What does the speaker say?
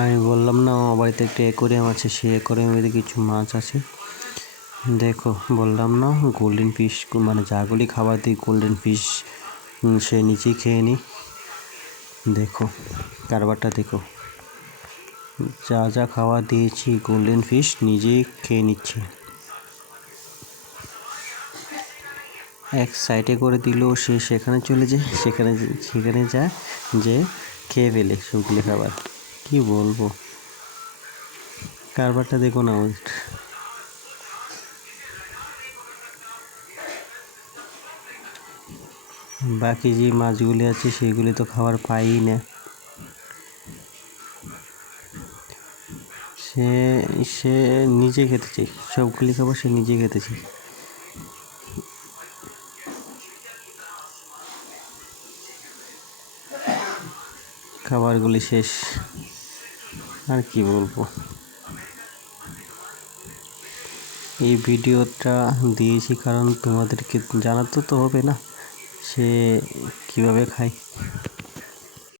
আমি বললাম না আমার বাড়িতে একটা অ্যাকোয়ারিয়াম আছে, সেই অ্যাকোয়ারিয়ামে কিছু মাছ আছে। দেখো, বললাম না গোল্ডেন ফিশ, মানে যাগুলি খাবার দিই গোল্ডেন ফিশ সে নিজেই খেয়ে নি। দেখো কারবারটা দেখো, যা যা খাবার দিয়েছি গোল্ডেন ফিশ নিজেই খেয়ে নিচ্ছে। এক সাইডে করে দিলেও সে সেখানে চলে যায়, সেখানে যায় যে খেয়ে ফেলে সবগুলি খাবার। কি বলবো, কারবারটা দেখো না ওর। বাকি যে মাছগুলি আছে সেগুলি তো খাবার পাই না। সে সে নিজে খেতে চায়, সবগুলি খাবার সে নিজে খেতে চায়। খাবারগুলি শেষ, আর কি বলবো। এই ভিডিওটা দিয়েছি কারণ তোমাদেরকে জানাতে তো হবে না সে কিভাবে খায়।